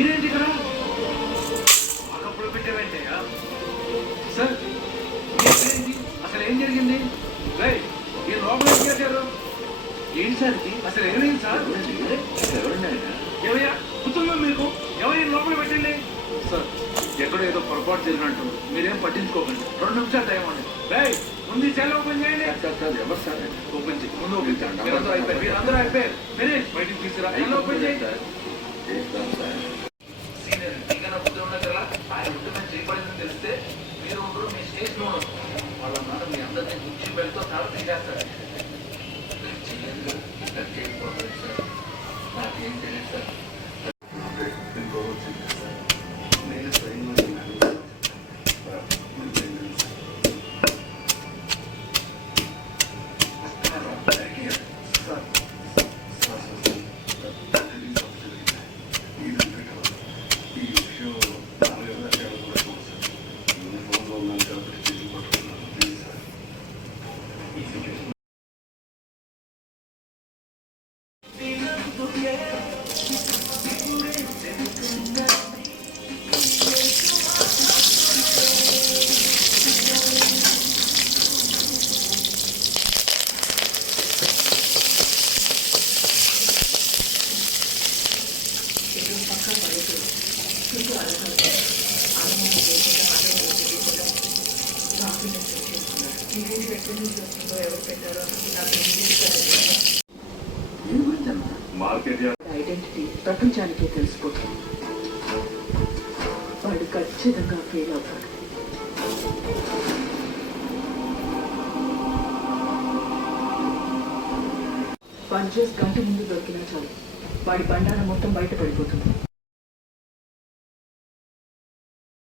మీరేంటి ఇక్కడ మాకప్పుడు పెట్టేవేంటయ్యా సార్? ఏంటి అసలు ఏం జరిగింది? ఈ లోపల ఏం చేశారు ఏంటి సార్? ఇది అసలు ఏమైంది సార్? ఏమయ్యా కుటుంబం మీకు ఎవరైనా లోపల పెట్టండి సార్. ఎక్కడో ఏదో పొరపాటు జరిగినట్టు మీరేం పట్టించుకోకండి. 2 నిమిషాలు టైం అండి. ముందు సెల్ ఓపెన్ చేయండి. ఎవరు సార్? ఓపెన్ చేయండి. ముందు ఓపెన్ చేయండి. మీరందరూ అయిపోయారు. మీరే బయటికి తీసుకురా. ఓపెన్ చేయండి. సీనియర్ మీకన్నా బుద్ధి ఉన్నది కదా. ఆయన ఉద్యోగం చేయబడిందని తెలిస్తే మీరు ఉండరు, మీ స్టేజ్ లో వాళ్ళ మాట మీ అందరినీ గుర్చి బెల్ట్తో తాళ తీసేస్తారు. నాకేం తెలియదు సార్. ఐడెంటిటీ ప్రపంచానికే తెలిసిపోతుంది. వాడు ఖచ్చితంగా ఫెయిల్ అవుతాడు. పంచేస్ గంట ముందు దొరికినా చాలు వాడి బండారం మొత్తం బయటపడిపోతుంది.